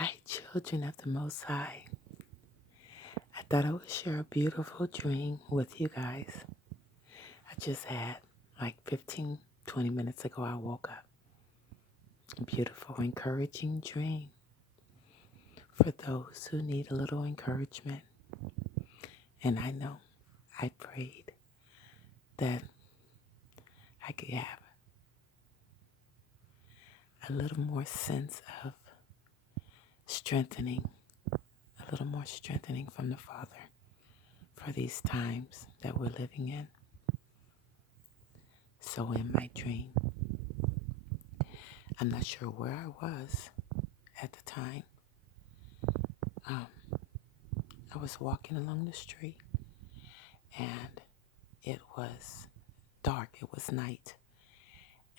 Hi, children of the Most High. I thought I would share a beautiful dream with you guys. I just had like 15, 20 minutes ago, I woke up. A beautiful, encouraging dream for those who need a little encouragement. And I know I prayed that I could have a little more sense of strengthening, a little more strengthening from the Father for these times that we're living in. So in my dream, I'm not sure where I was at the time. I was walking along the street and it was dark. It was night.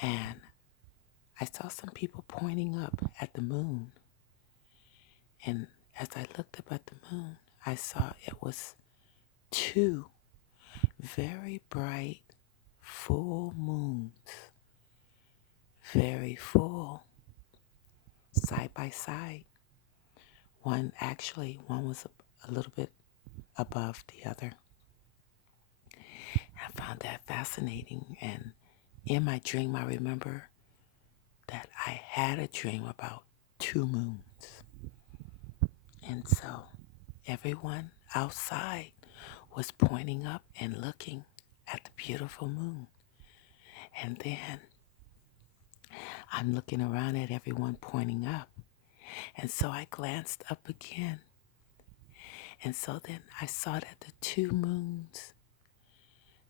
And I saw some people pointing up at the moon. And as I looked up at the moon, I saw it was two very bright, full moons. Very full, side by side. One was a little bit above the other. I found that fascinating. And in my dream, I remember that I had a dream about two moons. And so everyone outside was pointing up and looking at the beautiful moon. And then I'm looking around at everyone pointing up. And so I glanced up again. And so then I saw that the two moons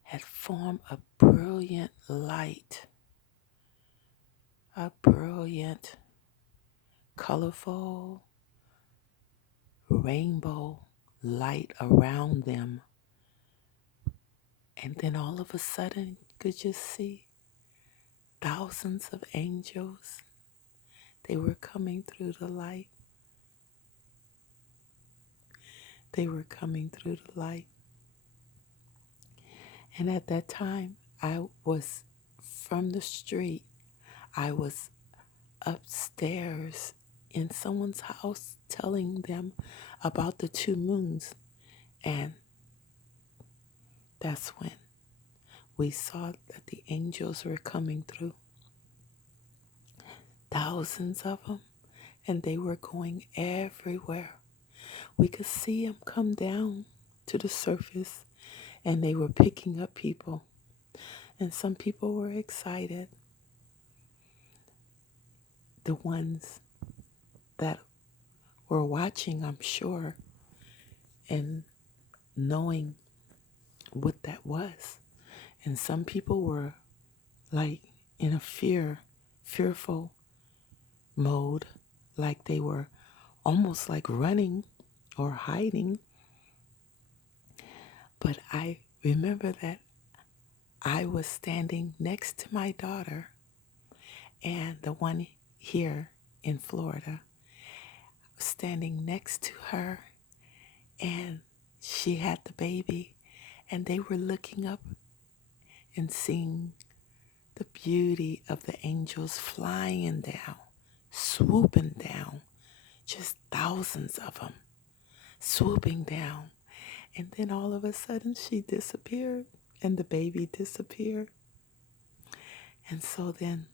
had formed a brilliant light, a brilliant, colorful rainbow light around them. And then all of a sudden, you could just see thousands of angels. They were coming through the light. They were coming through the light. And at that time, I was from the street. I was upstairs in someone's house telling them about the two moons. And that's when we saw that the angels were coming through. Thousands of them. And they were going everywhere. We could see them come down to the surface, and they were picking up people. And some people were excited. The ones that were watching, I'm sure, and knowing what that was. And some people were like in a fearful mode, like they were almost like running or hiding. But I remember that I was standing next to my daughter, and the one here in Florida, standing next to her, and she had the baby, and they were looking up and seeing the beauty of the angels flying down, swooping down, just thousands of them swooping down. And then all of a sudden she disappeared and the baby disappeared. And so then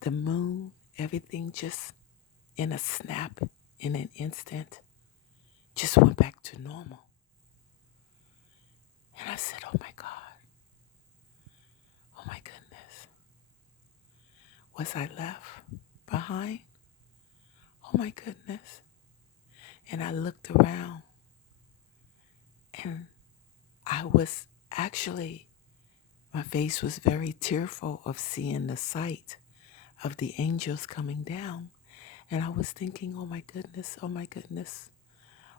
the moon, everything just in a snap, in an instant, just went back to normal. And I said, oh my God, oh my goodness, was I left behind? Oh my goodness. And I looked around, and I was actually, my face was very tearful of seeing the sight of the angels coming down. And I was thinking, oh my goodness,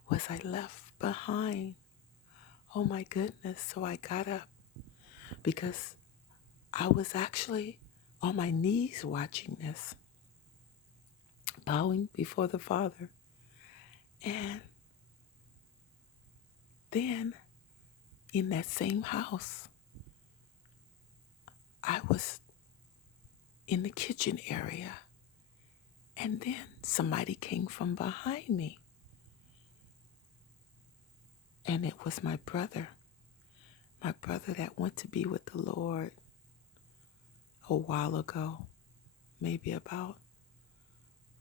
was I left behind? Oh my goodness. So I got up because I was actually on my knees watching this, bowing before the Father. And then in that same house, I was in the kitchen area, and then somebody came from behind me, and it was my brother that went to be with the Lord a while ago, maybe about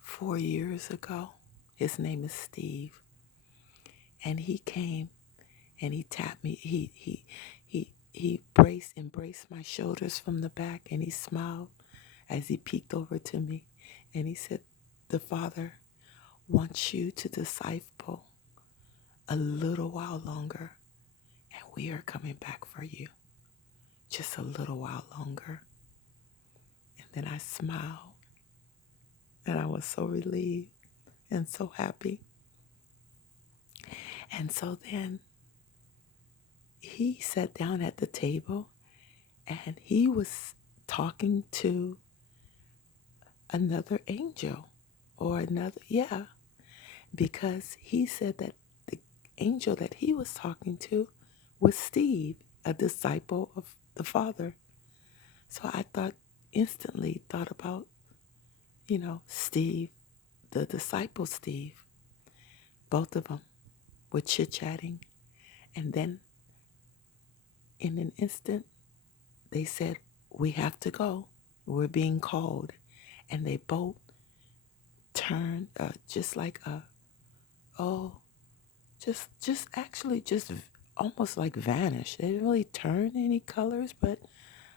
4 years ago. His name is Steve. And he came and he tapped me. He embraced my shoulders from the back, and he smiled as he peeked over to me. And he said, "The Father wants you to disciple a little while longer, and we are coming back for you. Just a little while longer." And then I smiled, and I was so relieved and so happy. And so then he sat down at the table, and he was talking to another angel because he said that the angel that he was talking to was Steve, a disciple of the Father. So I instantly thought about, Steve, the disciple Steve. Both of them were chit-chatting, and then in an instant, they said, "We have to go. We're being called." And they both turned just like just almost like vanished. They didn't really turn any colors, but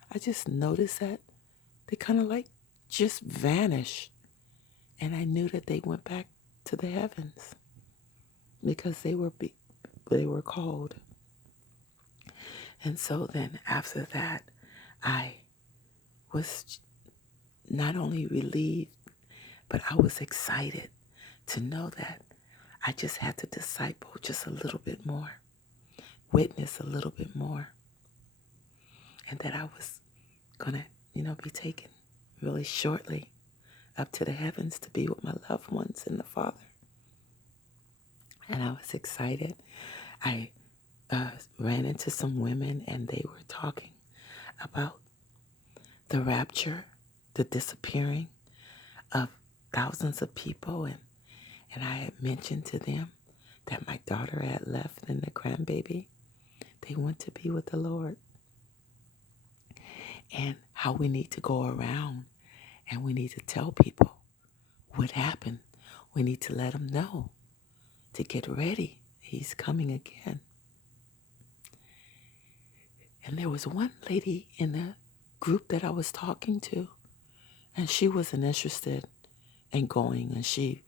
I just noticed that they kind of like just vanished. And I knew that they went back to the heavens because they were called. And so then after that, I was not only relieved, but I was excited to know that I just had to disciple just a little bit more, witness a little bit more, and that I was going to, be taken really shortly up to the heavens to be with my loved ones and the Father. And I was excited. I ran into some women, and they were talking about the rapture, the disappearing of thousands of people, and I had mentioned to them that my daughter had left and the grandbaby, they went to be with the Lord, and how we need to go around and we need to tell people what happened. We need to let them know to get ready. He's coming again. And there was one lady in the group that I was talking to, and she wasn't interested in going, and she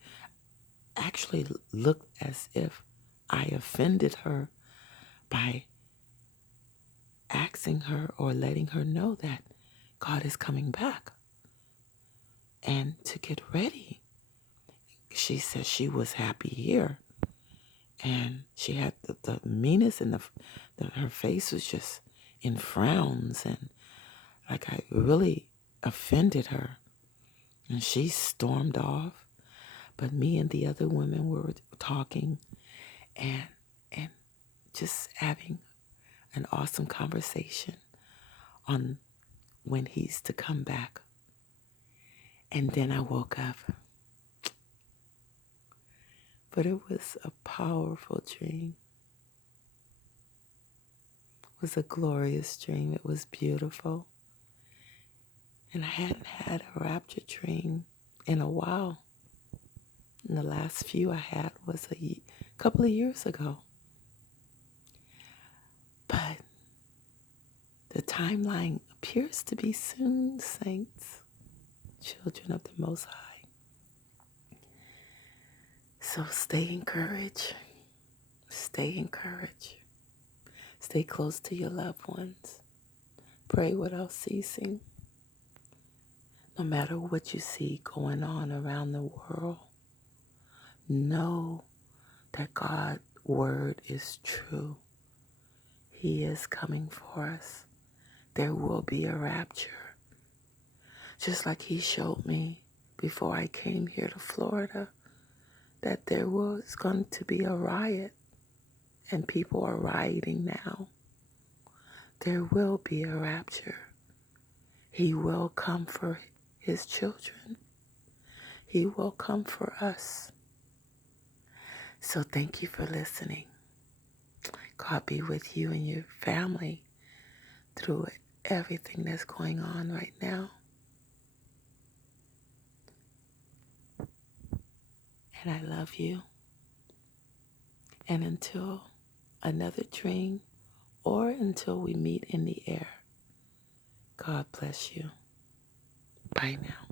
actually looked as if I offended her by asking her or letting her know that God is coming back and to get ready. She said she was happy here, and she had the meanness, and her face was just in frowns, and like I really offended her, and she stormed off. But me and the other women were talking and just having an awesome conversation on when he's to come back. And then I woke up. But it was a powerful dream. It was a glorious dream. It was beautiful. And I hadn't had a rapture dream in a while. And the last few I had was a couple of years ago. But the timeline appears to be soon, saints, children of the Most High. So stay encouraged. Stay encouraged. Stay close to your loved ones. Pray without ceasing. No matter what you see going on around the world, know that God's word is true. He is coming for us. There will be a rapture. Just like he showed me before I came here to Florida, that there was going to be a riot, and people are rioting now. There will be a rapture. He will come for his children. He will come for us. So thank you for listening. God be with you and your family through everything that's going on right now. And I love you. And until another dream or until we meet in the air, God bless you. Bye now.